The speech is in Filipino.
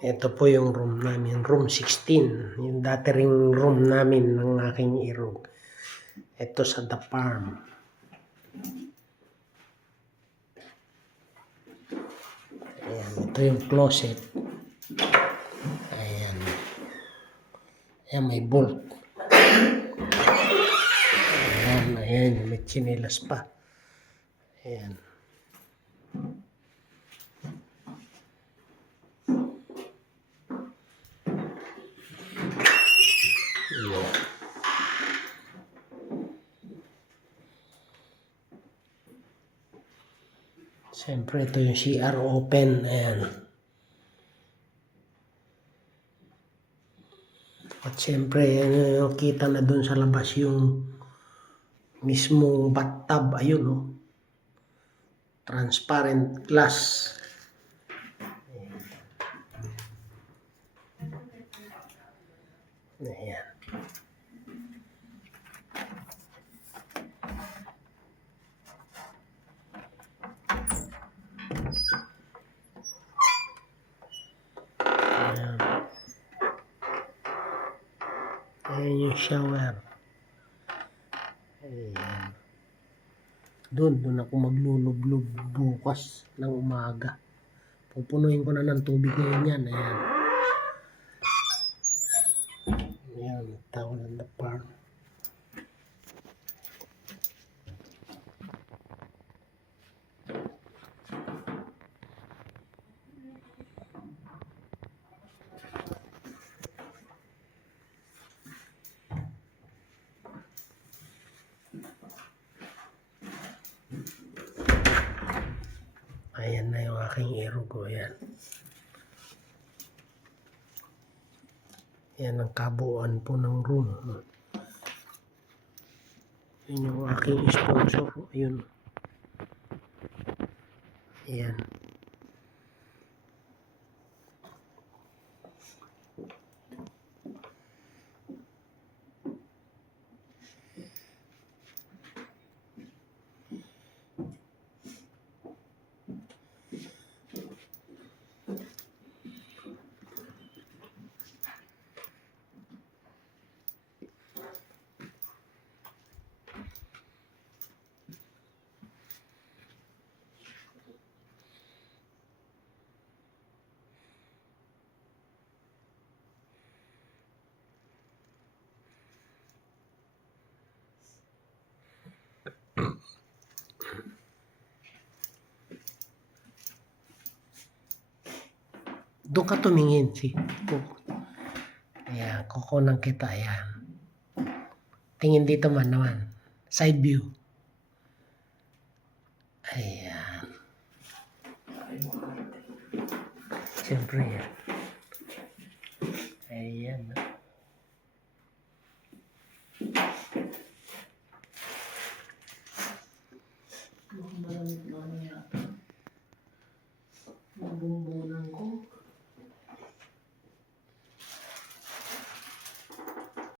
Ito po yung room namin, room 16. Yung dati ring room namin ng aking irog. Ito sa The Farm. Ayan, ito yung closet. Ayan. Ayan, may bolt. Ayan, may chinelas pa. Ayan. Siyempre, ito yung CR open. Ayan. At siyempre, kita na dun sa labas yung mismong bathtub. Ayun, oh. Transparent glass. Ayan. Ayan. Ayan yung shower. Ayan. Doon ako maglulublog bukas ng umaga. Pupunuin ko na ng tubig ngayon yan. Ayan. Ayan, tawag ng The Farm. Ayan na yung aking irugo. Ayan. Yan ang kabuuan po ng room. Yan yung aking sponsor. Ayun. Ayan. Doon ka tumingin si ayan, kukunan kita. Ayan. Tingin dito man naman. Side view. Ayan. Siyempre yan. Ayan. Malamig na yata. Mabumbunan